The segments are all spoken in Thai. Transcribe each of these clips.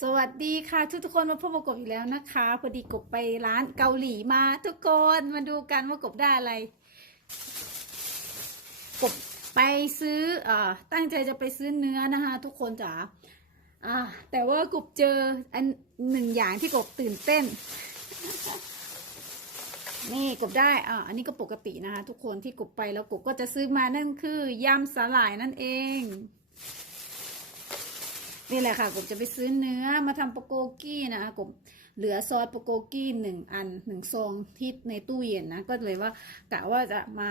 สวัสดีค่ะทุกทุกคนมาพบกับกบอีกแล้วนะคะพอดีกบไปร้านเกาหลีมาทุกคนมาดูกันว่ากบได้อะไร กบไปซื้ออ่าตั้งใจจะไปซื้อเนื้อนะคะ ทุกคนจ๋าอ่าแต่ว่ากบเจออันหนึ่งอย่างที่กบตื่นเต้น นี่กบได้อ่าอันนี้ก็ปกตินะคะ ทุกคนที่กบไปแล้วกบก็จะซื้อมานั่นคือยำสาหร่ายนั่นเอง นี่แหละค่ะกบจะไปซื้อเนื้อมาทำปโกกี้นะคะกบเหลือซอสปโกกี้หนึ่งอันหนึ่งซองที่ในตู้เย็นนะ ก็เลยว่ากะว่าจะมา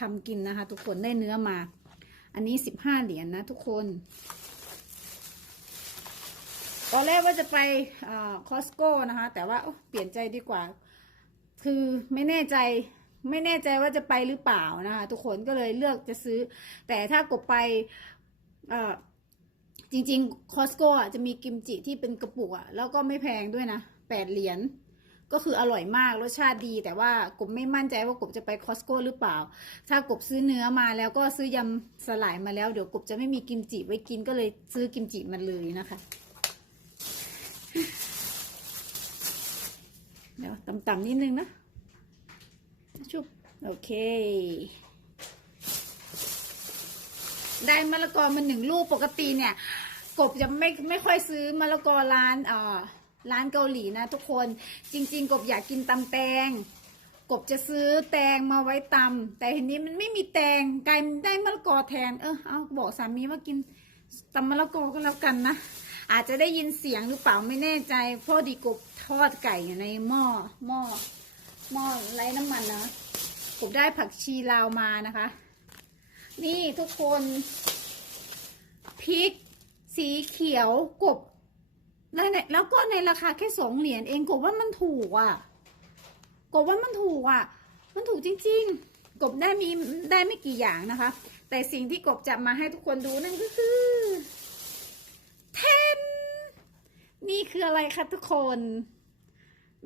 ทำกินนะคะ ทุกคนได้เนื้อมา อันนี้สิบห้าเหรียญนนะทุกคนตอนแรกว่าจะไปคอสโก้นะคะ แต่ว่าเปลี่ยนใจดีกว่า คือไม่แน่ใจไม่แน่ใจว่าจะไปหรือเปล่านะคะ ทุกคนก็เลยเลือกจะซื้อ แต่ถ้ากบไปเอ่อ จริงๆคอสโก้จะมีกิมจิที่เป็นกระปุกอะแล้วก็ไม่แพงด้วยนะแปดเหรียญก็คืออร่อยมากรสชาติดี แต่ว่ากบไม่มั่นใจว่ากบจะไปคอสโก้หรือเปล่า ถ้ากบซื้อเนื้อมาแล้วก็ซื้อยำสลายมาแล้วเดี๋ยวกบจะไม่มีกิมจิไว้กินก็เลยซื้อกิมจิมาเลยนะคะเดี๋ยวต่ำๆนิดนึงนะชุบโอเค ได้มะละกอมาหนึ่งลูกปกติเนี่ย กบจะไม่ไม่ค่อยซื้อมะละกอร้านเอ่อร้านเกาหลีนะทุกคนจริง ๆ กบอยากกินตำแตงกบจะซื้อแตงมาไว้ตำแต่ทีนี้มันไม่มีแตงกลายได้มะละกอแทน เออเอาบอกสามีว่ากินตำมะละกอก็แล้วกันนะอาจจะได้ยินเสียงหรือเปล่าไม่แน่ใจเพราะดีกบทอดไก่อยู่ในหม้อหม้อหม้อไร้น้ำมันนะกบได้ผักชีลาวมานะคะ นี่ทุกคนพริก สีเขียวกบแล้วในแล้วก็ในราคาแค่สองเหรียญเองกบว่ามันถูกอะกบว่ามันถูกอะ มันถูกจริง ๆ กบได้มีได้ไม่กี่อย่างนะคะ แต่สิ่งที่กบจะมาให้ทุกคนดูนั่นก็คือเทนนี่คืออะไรคะทุกคน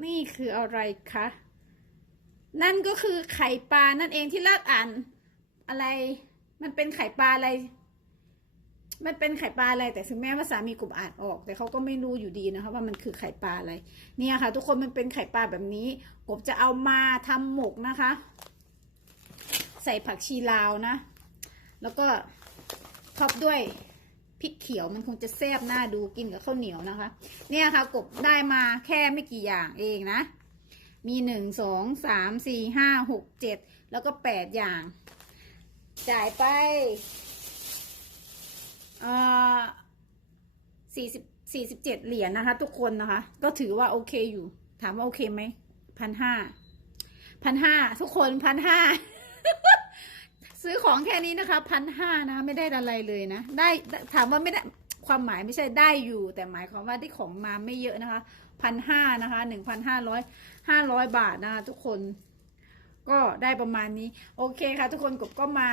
นี่คืออะไรคะนั่นก็คือไข่ปลานั่นเองที่เลิกอ่านอะไร มันเป็นไข่ปลาอะไร มันเป็นไข่ปลาอะไร แต่ถึงแม้ว่าสามีกบอ่านออก แต่เขาก็ไม่รู้อยู่ดีนะคะ ว่ามันคือไข่ปลาอะไร เนี่ยค่ะ ทุกคนมันเป็นไข่ปลาแบบนี้กบจะเอามาทำหมกนะคะ ใส่ผักชีลาวนะ แล้วก็ท็อปด้วยพริกเขียวมันคงจะแซ่บหน้าดูกินกับข้าวเหนียวนะคะ เนี่ยค่ะกบได้มาแค่ไม่กี่อย่างเองนะ มีหนึ่งสองสามสี่ห้าหกเจ็ดแล้วก็แปดอย่าง จ่ายไปสี่สิบสี่สิบเจ็ดเหรียญนะคะ ทุกคนนะคะ ก็ถือว่าโอเคอยู่ ถามว่าโอเคไหมพันห้าพันห้าทุกคนพันห้าซื้อของแค่นี้นะคะพันห้านะไม่ได้อะไรเลยนะ ได้ถามว่าไม่ได้ความหมายไม่ใช่ได้อยู่ แต่หมายความว่าที่ของมาไม่เยอะนะคะพันห้านะคะหนึ่งพันห้าร้อยห้าร้อยบาทนะคะทุกคน ก็ได้ประมาณนี้ โอเคค่ะทุกคนกบก็มา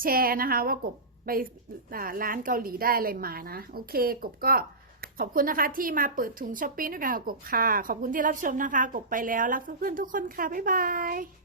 แชร์นะคะ ว่ากบไปร้านเกาหลีได้อะไรมานะ โอเคกบก็ขอบคุณนะคะที่มาเปิดถุงช้อปปิ้งด้วยกันกับกบค่ะ ขอบคุณที่รับชมนะคะ กบไปแล้วรักเพื่อนๆทุกคนค่ะ บ๊ายบาย